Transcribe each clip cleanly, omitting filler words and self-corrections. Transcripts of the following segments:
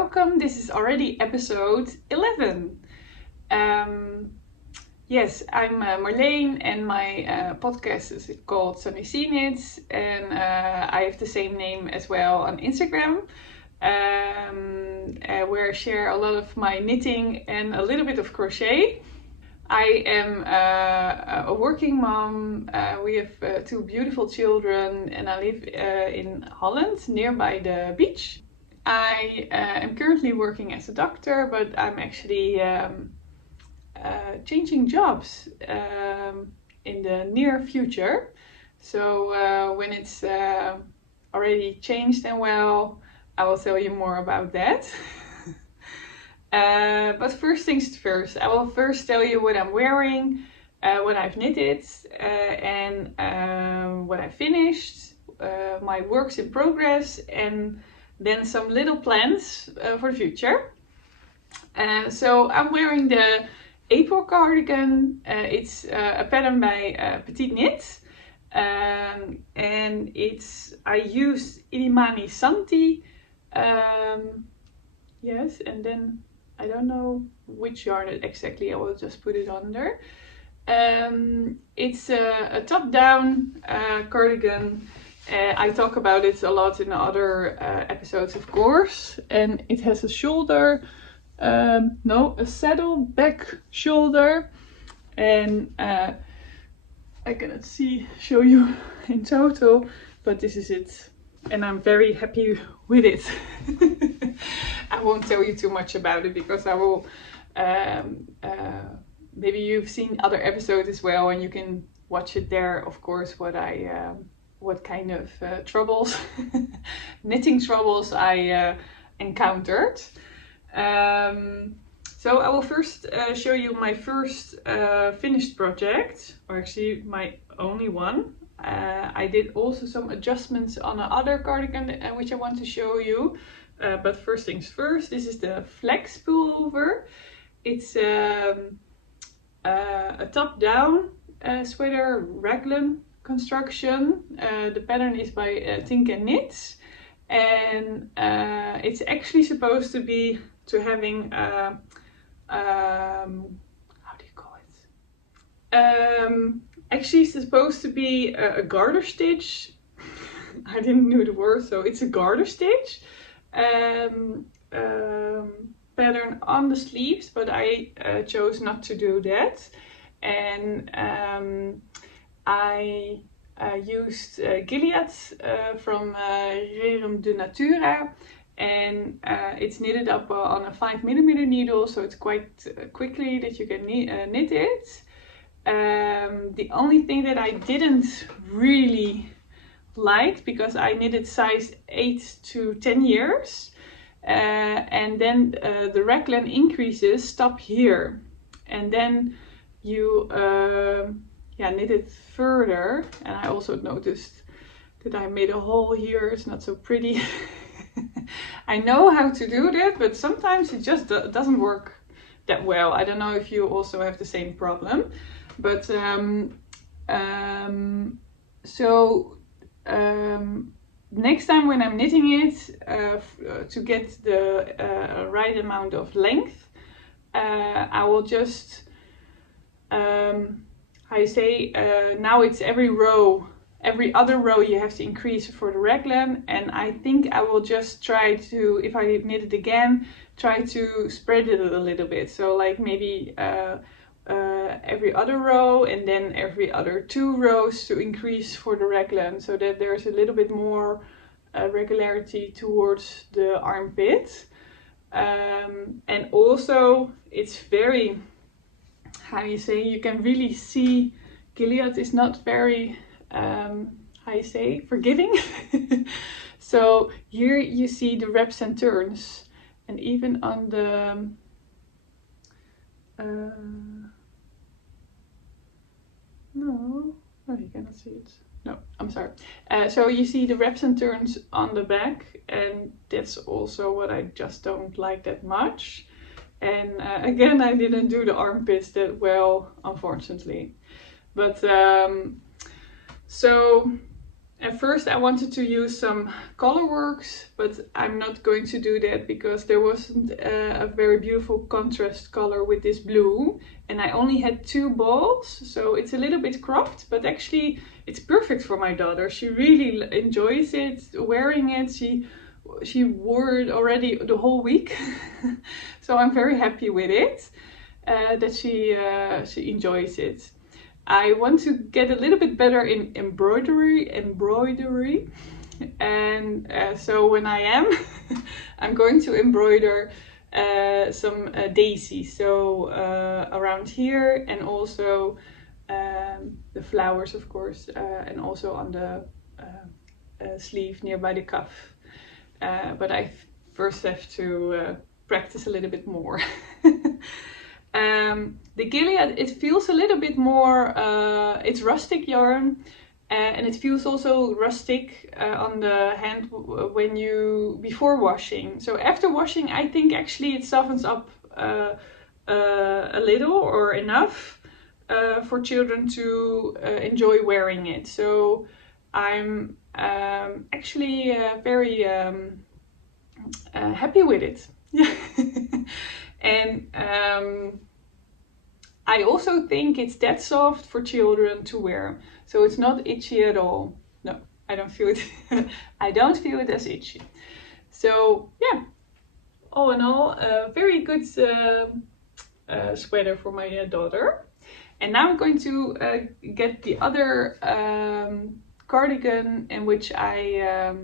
welcome. This is already episode 11. Yes, I'm Marleen and my podcast is called tincanknits and I have the same name as well on Instagram, where I share a lot of my knitting and a little bit of crochet. I am a working mom. We have two beautiful children and I live in Holland, nearby the beach. I am currently working as a doctor, but I'm actually changing jobs in the near future. So when it's already changed and well, I will tell you more about that. But first things first, I will first tell you what I'm wearing, what I've knitted, and what I finished, my works in progress, and then some little plans for the future. So I'm wearing the April cardigan. It's a pattern by Petite Knit, and I used Illimani Santi. Yes, and then I don't know which yarn exactly, I will just put it under. It's a top-down cardigan. I talk about it a lot in other episodes, of course. And it has a shoulder, a saddle back shoulder. And I cannot show you in total, but this is it. And I'm very happy with it. I won't tell you too much about it because I will, maybe you've seen other episodes as well and you can watch it there, of course, what kind of troubles, knitting troubles I encountered. So I will first show you my first finished project, or actually my only one. I did also some adjustments on another cardigan which I want to show you. But first things first, this is the Flax Pullover. It's a top-down sweater raglan construction. The pattern is by tincanknits, and it's actually supposed to be having how do you call it? Actually, it's supposed to be a garter stitch. I didn't know the word, so it's a garter stitch pattern on the sleeves, but I chose not to do that. And I used Guilliat from rerum de natura, and it's knitted up on a 5mm needle, so it's quite quickly that you can knit it. The only thing that I didn't really like, because I knitted size 8 to 10 years, and then the raglan increases stop here, and then you knit it further. And I also noticed that I made a hole here. It's not so pretty. I know how to do that, but sometimes it just doesn't work that well. I don't know if you also have the same problem, but next time when I'm knitting it, to get the right amount of length, I will just, now it's every other row you have to increase for the raglan, and I think I will just try to, if I knit it again, try to spread it a little bit. So like maybe every other row and then every other 2 rows to increase for the raglan, so that there's a little bit more regularity towards the armpit. And also it's very, you can really see Guilliat is not very forgiving. So here you see the wraps and turns, and even on the no, you cannot see it. No, I'm sorry. So you see the wraps and turns on the back, and that's also what I just don't like that much. And again, I didn't do the armpits that well, unfortunately. But so At first I wanted to use some colorworks, but I'm not going to do that because there wasn't a very beautiful contrast color with this blue, and I only had 2 balls, so it's a little bit cropped, but actually it's perfect for my daughter. She really enjoys it, wearing it. She wore it already the whole week, so I'm very happy with it, that she enjoys it. I want to get a little bit better in embroidery, and so when I am, I'm going to embroider some daisies, so around here, and also the flowers, of course, and also on the sleeve nearby the cuff. But I first have to practice a little bit more. The Guilliat, it feels a little bit more, it's rustic yarn, and it feels also rustic on the hand when before washing. So after washing, I think actually it softens up a little or enough for children to enjoy wearing it. So I'm actually very happy with it. And I also think it's that soft for children to wear, so it's not itchy at all. No, I don't feel it. I don't feel it as itchy. So yeah, all in all, a very good sweater for my daughter. And now I'm going to get the other cardigan in which I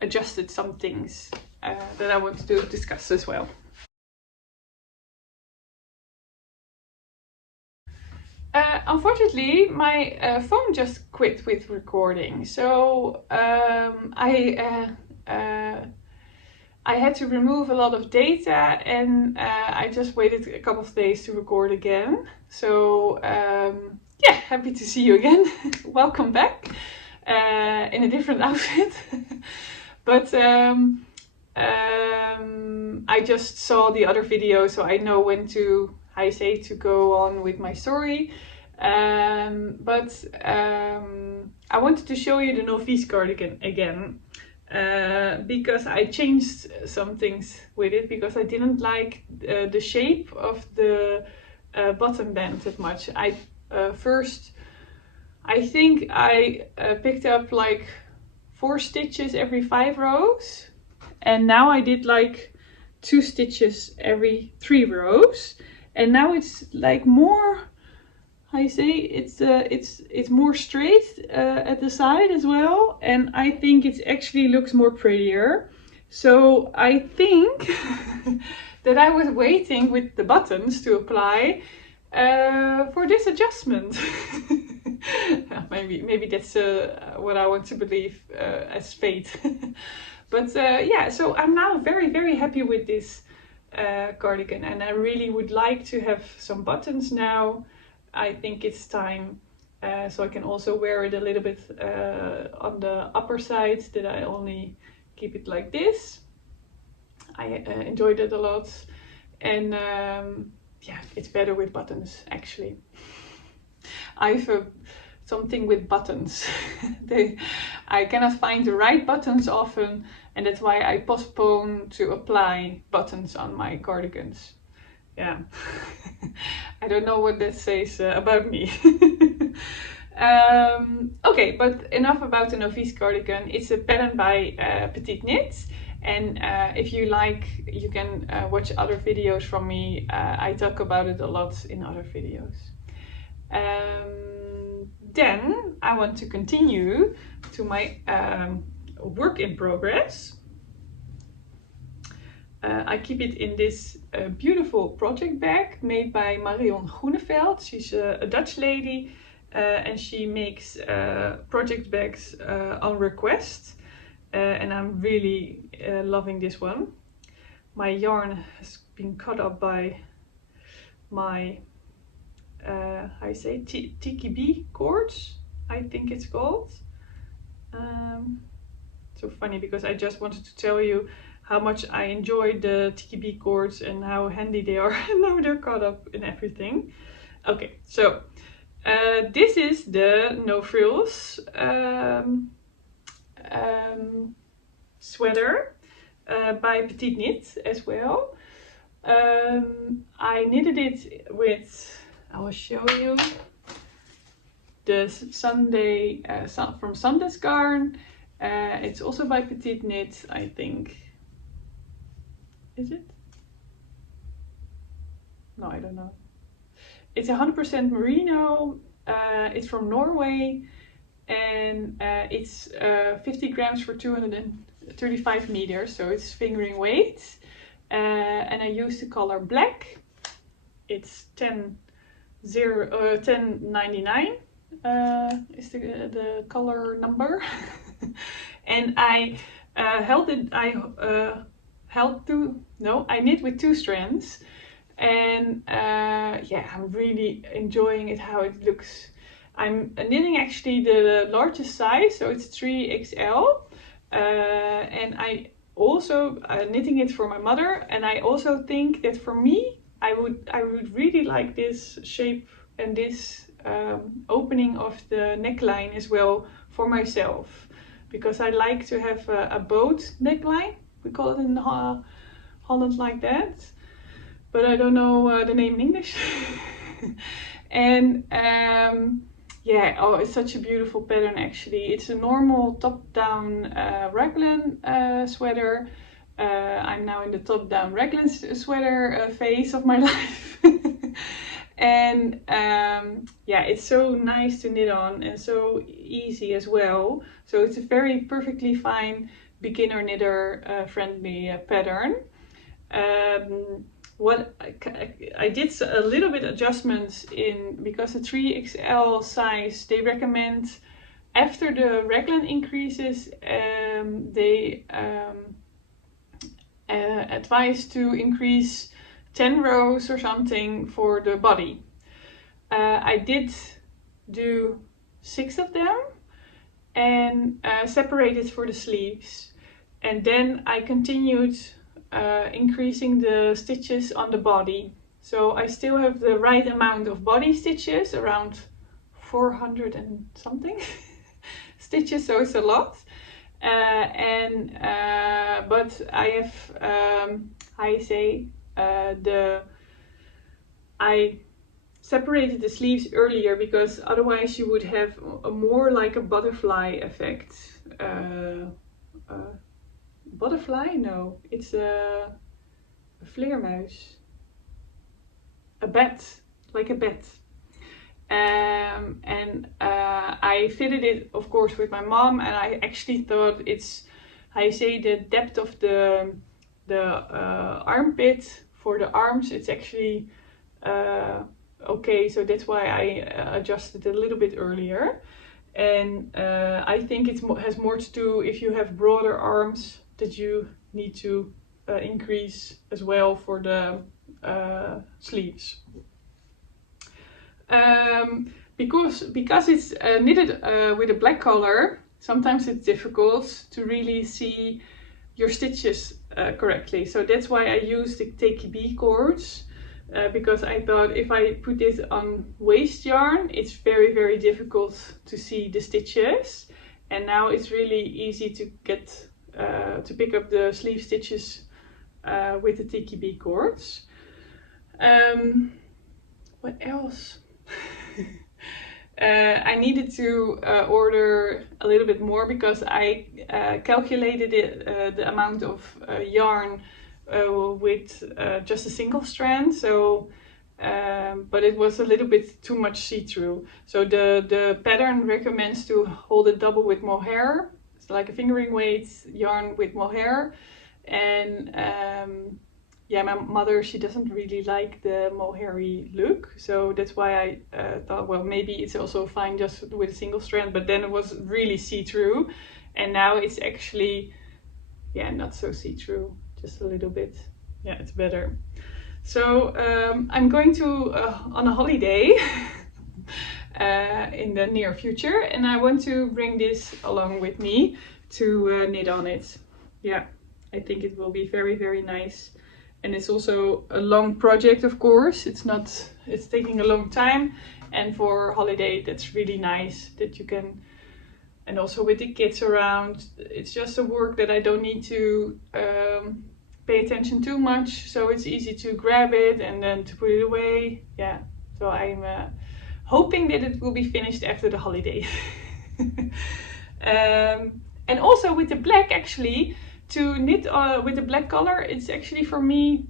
adjusted some things that I want to discuss as well. Unfortunately, my phone just quit with recording, so I had to remove a lot of data, and I just waited a couple of days to record again. So yeah, happy to see you again. Welcome back in a different outfit. But I just saw the other video, so I know when to go on with my story. But I wanted to show you the novice cardigan again, because I changed some things with it, because I didn't like the shape of the bottom band that much. I think I picked up like 4 stitches every 5 rows, and now I did like 2 stitches every 3 rows. And now it's like more, it's more straight at the side as well, and I think it actually looks more prettier. So I think that I was waiting with the buttons to apply for this adjustment. maybe that's what I want to believe as fate. But yeah, so I'm now very, very happy with this cardigan, and I really would like to have some buttons now. I think it's time, so I can also wear it a little bit on the upper side, that I only keep it like this. I enjoyed it a lot, and yeah, it's better with buttons actually. I've something with buttons. I cannot find the right buttons often, and that's why I postpone to apply buttons on my cardigans. Yeah, I don't know what that says about me. Okay, but enough about the novice cardigan. It's a pattern by Petite Knits, and if you like, you can watch other videos from me. I talk about it a lot in other videos. Then I want to continue to my work in progress. I keep it in this beautiful project bag made by Marion Groeneveld. She's a Dutch lady, and she makes project bags on request, and I'm really loving this one. My yarn has been cut up by my TKB cords, I think it's called. So funny, because I just wanted to tell you how much I enjoy the TKB cords and how handy they are. Now they're cut up in everything. Okay, so this is the no frills sweater by Petite Knit as well. I knitted it with, I will show you, the Sunday from Sandness garn. It's also by Petite Knit, I think. Is it? No, I don't know. It's 100% merino. It's from Norway, and it's 50 grams for 235 meters, so it's fingering weight. And I used the color black. It's 10.99 is the color number. And I I knit with 2 strands, and yeah, I'm really enjoying it, how it looks. I'm knitting actually the largest size, so it's 3XL, and I also knitting it for my mother, and I also think that for me I would really like this shape and this opening of the neckline as well for myself, because I like to have a boat neckline. We call it in Holland like that, but I don't know the name in English. And yeah, oh, it's such a beautiful pattern actually. It's a normal top-down raglan sweater. I'm now in the top-down raglan sweater phase of my life. And yeah, it's so nice to knit on and so easy as well. So it's a very perfectly fine beginner knitter friendly pattern. What I did a little bit adjustments in, because the 3XL size they recommend after the raglan increases, they advise to increase 10 rows or something for the body. I did do 6 of them and separated for the sleeves, and then I continued increasing the stitches on the body. So I still have the right amount of body stitches, around 400 and something stitches, so it's a lot. But I have, I separated the sleeves earlier, because otherwise you would have a more like a butterfly effect. Butterfly? No, it's a vleermuis. A bat, like a bat. I fitted it, of course, with my mom, and I actually thought it's, the depth of the armpit for the arms, it's actually okay, so that's why I adjusted a little bit earlier. And I think it has more to do, if you have broader arms, that you need to increase as well for the sleeves. Because it's knitted with a black color, sometimes it's difficult to really see your stitches correctly. So that's why I use the TKB cords, because I thought if I put this on waste yarn, it's very, very difficult to see the stitches. And now it's really easy to get to pick up the sleeve stitches with the TKB cords. What else? I needed to order a little bit more, because I calculated it, the amount of yarn with just a single strand. So, but it was a little bit too much see-through. So the pattern recommends to hold it double with mohair. It's like a fingering weight yarn with mohair. And yeah, my mother, she doesn't really like the mohairy look, so that's why I thought, well, maybe it's also fine just with a single strand. But then it was really see-through, and now it's actually, yeah, not so see-through, just a little bit. Yeah, it's better. So I'm going to on a holiday in the near future, and I want to bring this along with me to knit on it. Yeah, I think it will be very, very nice. And it's also a long project, of course. It's taking a long time. And for holiday, that's really nice that you can and also with the kids around, it's just a work that I don't need to pay attention too much, so it's easy to grab it and then to put it away. Yeah, so I'm hoping that it will be finished after the holiday. And also with the black, actually, to knit with the black color, it's actually for me,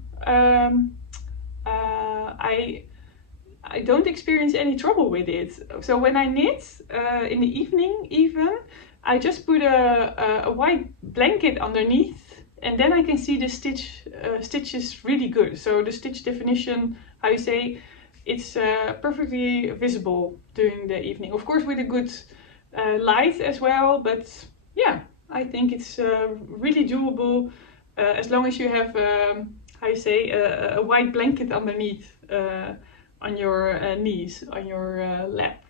I don't experience any trouble with it. So when I knit in the evening even, I just put a white blanket underneath, and then I can see the stitches really good. So the stitch definition, how you say, it's perfectly visible during the evening. Of course with a good light as well, but yeah, I think it's really doable as long as you have, how you say, a white blanket underneath on your knees, on your lap,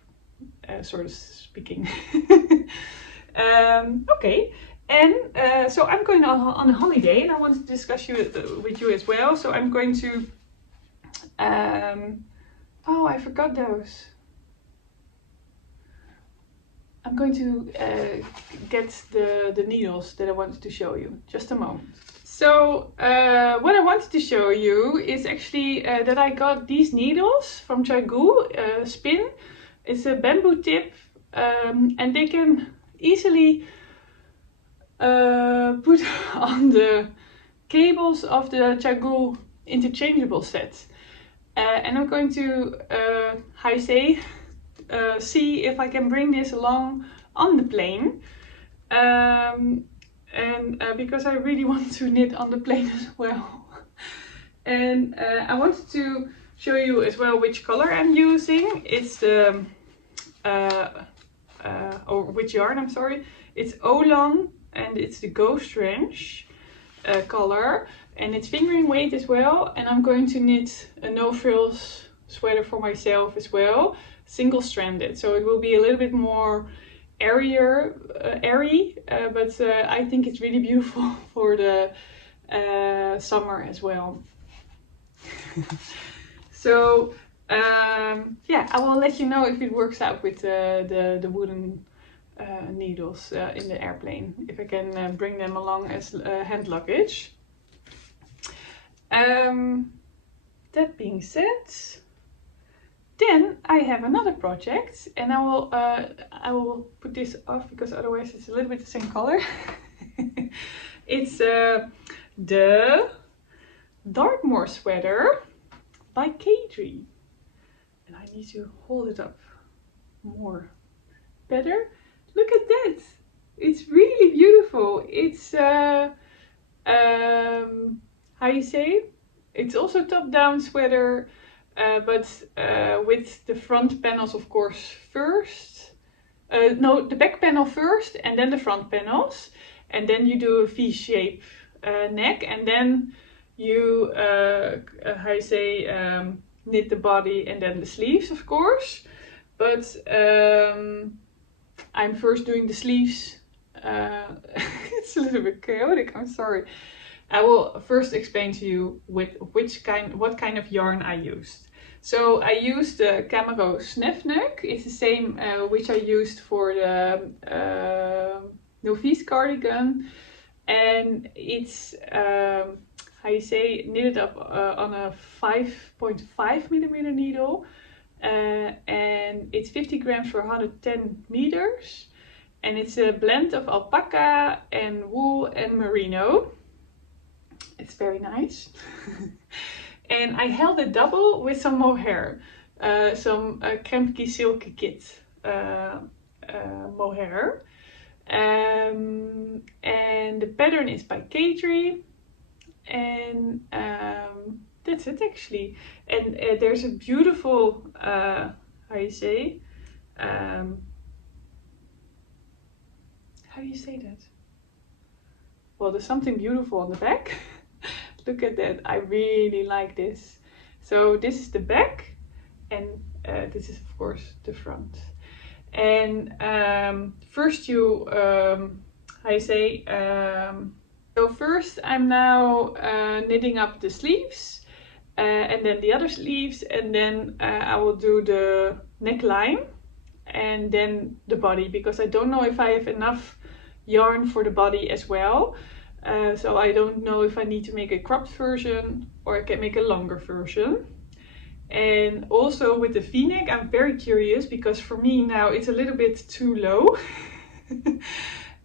sort of speaking. Okay, and so I'm going on a holiday, and I want to discuss with you as well. So I'm going to, oh, I forgot those. I'm going to get the needles that I wanted to show you. Just a moment. So what I wanted to show you is actually that I got these needles from Caidree Spin. It's a bamboo tip, and they can easily put on the cables of the Caidree interchangeable set. And I'm going to, how you say, see if I can bring this along on the plane. Because I really want to knit on the plane as well. And I wanted to show you as well which color I'm using. It's the, or which yarn, I'm sorry. It's Olan, and it's the Ghost Ranch color. And it's fingering weight as well. And I'm going to knit a no frills sweater for myself as well. Single stranded. So it will be a little bit more airy, but I think it's really beautiful for the summer as well. So yeah, I will let you know if it works out with the wooden needles in the airplane, if I can bring them along as hand luggage. That being said, then I have another project, and I will put this off because otherwise it's a little bit the same color. It's the Dartmoor Sweater by Caidree, and I need to hold it up more better. Look at that! It's really beautiful. It's how you say? It's also top-down sweater. But with the front panels, of course, first. No, the back panel first, and then the front panels. And then you do a V-shape neck, and then you, how you say, knit the body and then the sleeves, of course. But I'm first doing the sleeves. It's a little bit chaotic, I'm sorry. I will first explain to you what kind of yarn I used. So I used the Camarose Snefnug. It's the same which I used for the novice cardigan, and it's how you say, knitted up on a 5.5mm needle, and it's 50 grams for 110 meters, and it's a blend of alpaca and wool and merino. It's very nice. And I held it double with some Mohair, some Kremke Silky kit Mohair. And the pattern is by Caidree, and that's it actually. And there's a beautiful, how you say, how do you say that? Well, there's something beautiful on the back. Look at that, I really like this. So this is the back, and this is of course the front. And first you, how you say, so first I'm now knitting up the sleeves, and then the other sleeves, and then I will do the neckline, and then the body, because I don't know if I have enough yarn for the body as well. So I don't know if I need to make a cropped version or I can make a longer version. And also with the v-neck, I'm very curious, because for me now it's a little bit too low.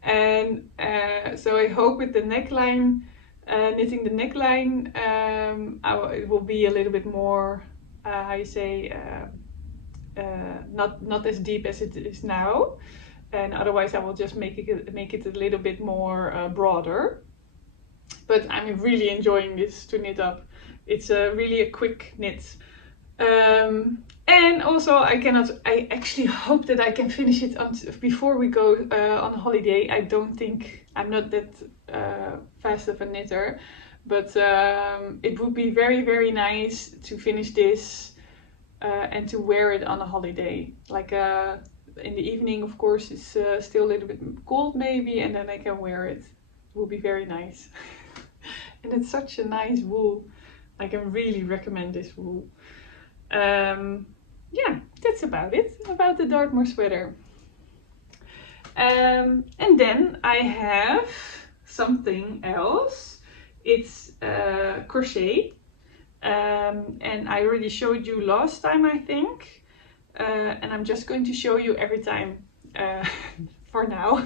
And so I hope with the neckline, knitting the neckline, it will be a little bit more, how you say, not as deep as it is now. And otherwise I will just make it a little bit more broader. But I'm really enjoying this to knit up. It's really a quick knit. And also I actually hope that I can finish it before we go on holiday. I don't think, I'm not that fast of a knitter, but it would be very, very nice to finish this and to wear it on a holiday. Like in the evening, of course, it's still a little bit cold maybe, and then I can wear it. It will be very nice. And it's such a nice wool. I can really recommend this wool. Yeah, that's about it, about the Dartmoor sweater. And then I have something else. It's crochet. And I already showed you last time, I think. And I'm just going to show you every time for now.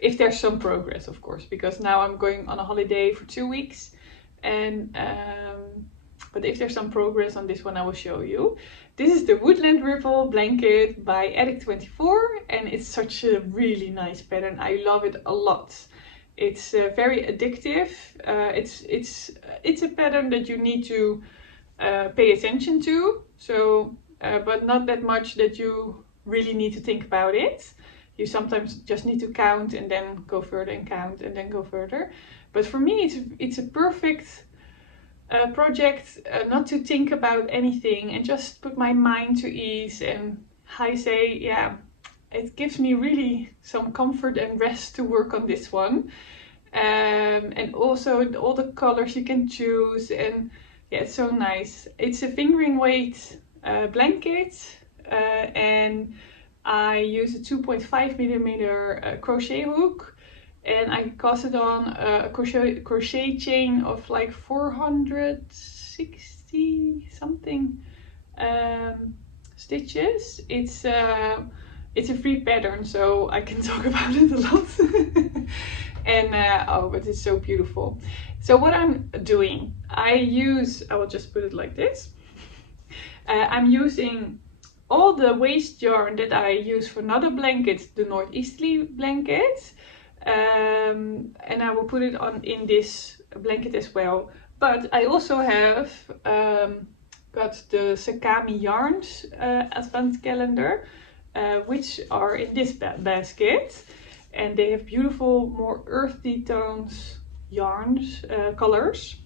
If there's some progress, of course, because now I'm going on a holiday for 2 weeks. And but if there's some progress on this one, I will show you. This is the Woodland Ripple blanket by Addict24, and it's such a really nice pattern. I love it a lot. It's very addictive. It's a pattern that you need to pay attention to. So, but not that much that you really need to think about it. You sometimes just need to count and then go further and count and then go further. But for me, it's a perfect project not to think about anything and just put my mind to ease. And I say, yeah, it gives me really some comfort and rest to work on this one. And also all the colors you can choose, and yeah, it's so nice. It's a fingering weight blanket, and I use a 2.5mm crochet hook. And I cast it on a crochet chain of like 460 something stitches. It's a free pattern, so I can talk about it a lot. And oh, but it's so beautiful. So what I'm doing, I will just put it like this. I'm using all the waste yarn that I use for another blanket, the northeasterly blanket. And I will put it on in this blanket as well. But I also have got the Sakami yarns advent calendar, which are in this basket, and they have beautiful, more earthy tones yarns, colors.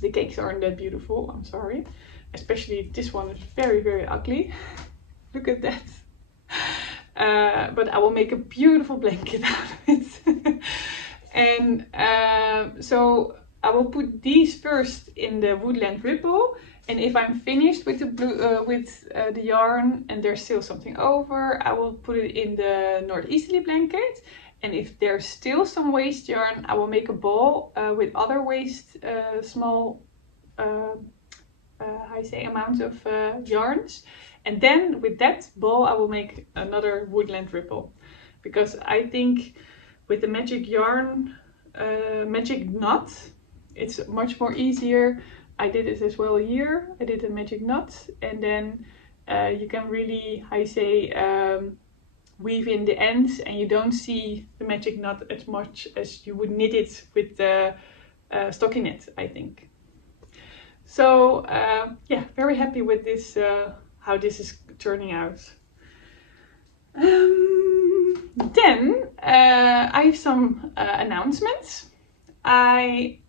The cakes aren't that beautiful, I'm sorry. Especially this one is very, very ugly. Look at that. But I will make a beautiful blanket out of it. And so I will put these first in the Woodland Ripple, and if I'm finished with the the yarn and there's still something over, I will put it in the northeasterly blanket. And if there's still some waste yarn, I will make a ball with other waste small amount of yarns. And then with that ball I will make another Woodland Ripple, because I think with the magic yarn, magic knot, it's much more easier. I did it as well here. I did a magic knot, and then you can really, weave in the ends, and you don't see the magic knot as much as you would knit it with the stockinette, I think. So yeah, very happy with this. How this is turning out. Then I have some announcements. In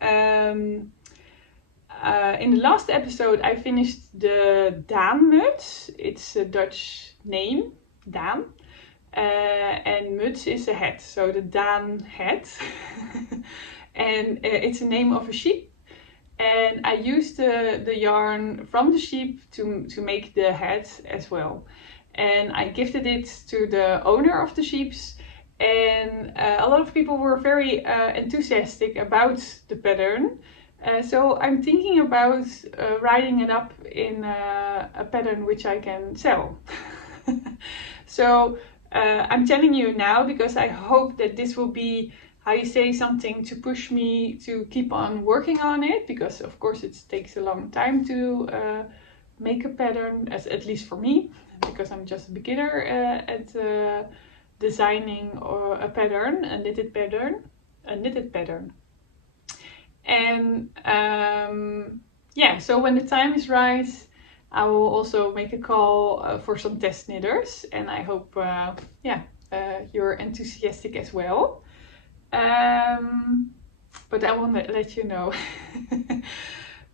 the last episode I finished the Daan muts. It's a Dutch name, Daan, and muts is a hat, so the Daan hat. And it's a name of a sheep. And I used the yarn from the sheep to make the hat as well. and I gifted it to the owner of the sheeps, and a lot of people were very enthusiastic about the pattern. So I'm thinking about writing it up in a pattern which I can sell. So I'm telling you now because I hope that this will be, how you say, something to push me to keep on working on it, because of course it takes a long time to make a pattern, at least for me, because I'm just a beginner at designing a pattern, a knitted pattern. And yeah, so when the time is right, I will also make a call for some test knitters, and I hope you're enthusiastic as well. But I will let you know.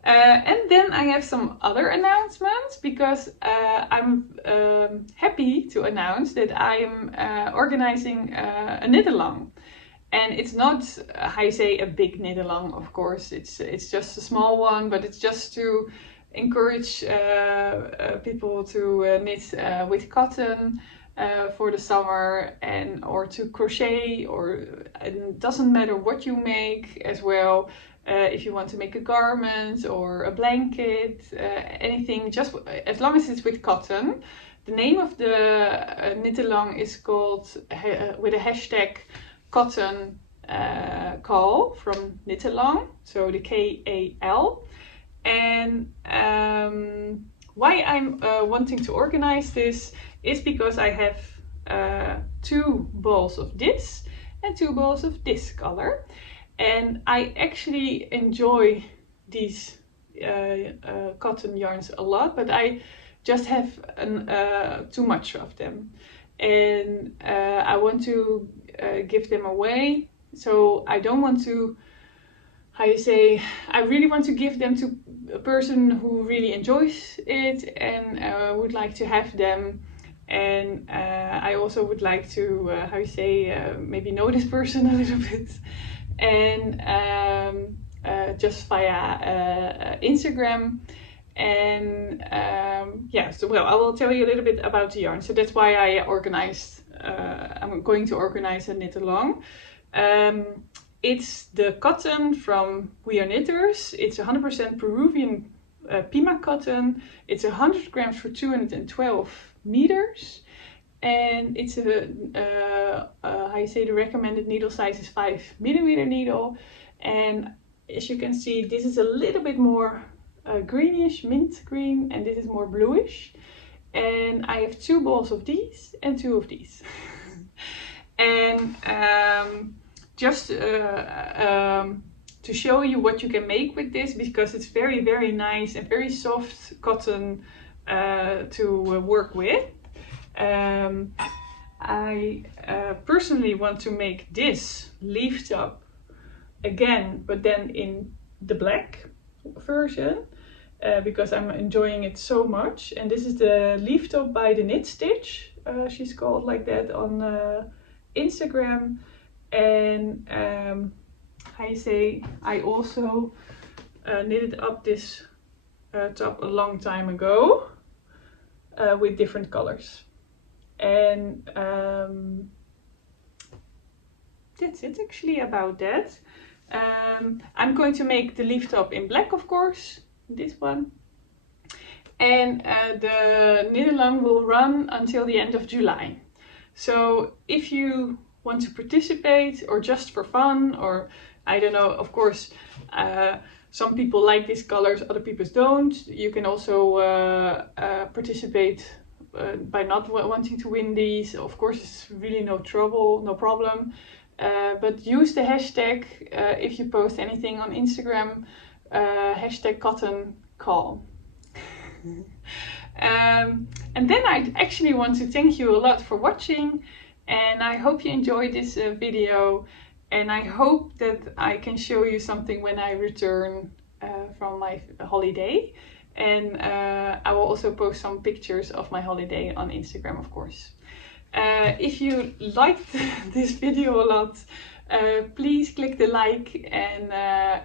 And then I have some other announcements, because I'm happy to announce that I am organizing a knit-along. And it's not, how you say, a big knit-along, of course. It's just a small one, but it's just to encourage people to knit with cotton for the summer, and or to crochet, or it doesn't matter what you make as well. If you want to make a garment or a blanket, anything, just as long as it's with cotton. The name of the knit-along is called, with a hashtag, cotton call from knit-along, so the KAL. And why I'm wanting to organize this is because I have 2 balls of this and 2 balls of this color, and I actually enjoy these cotton yarns a lot, but I just have too much of them, and I want to give them away. So I don't want to, how you say, I really want to give them to a person who really enjoys it and would like to have them. And I also would like to, how you say, maybe know this person a little bit. And just via Instagram. And yeah, so well, I will tell you a little bit about the yarn. So that's why I organized, I'm going to organize a knit-along. It's the cotton from We Are Knitters. It's 100% Peruvian Pima cotton. It's 100 grams for 212 meters. And it's how you say, the recommended needle size is 5mm needle. And as you can see, this is a little bit more greenish, mint green, and this is more bluish. And I have 2 balls of these and 2 of these. And just to show you what you can make with this, because it's very, very nice and very soft cotton to work with. I personally want to make this leaf top again, but then in the black version, because I'm enjoying it so much. And this is the leaf top by the Knit Stitch. She's called like that on Instagram. And I say, I also knitted up this top a long time ago with different colors. And that's it actually about that. I'm going to make the leaf top in black, of course, this one. And the knit-along will run until the end of July. So if you want to participate, or just for fun, or I don't know, of course, some people like these colors, other people don't. You can also participate by not wanting to win these. Of course, it's really no problem. But use the hashtag if you post anything on Instagram, hashtag cotton call. And then I actually want to thank you a lot for watching, and I hope you enjoyed this video, and I hope that I can show you something when I return from my holiday. And I will also post some pictures of my holiday on Instagram, of course. If you liked this video a lot, Please click the like, and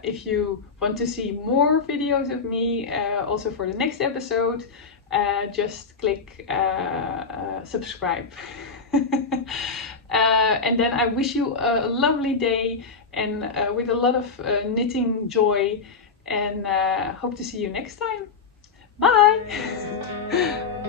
if you want to see more videos of me also for the next episode, just click subscribe. And then I wish you a lovely day, and with a lot of knitting joy, and hope to see you next time. Bye!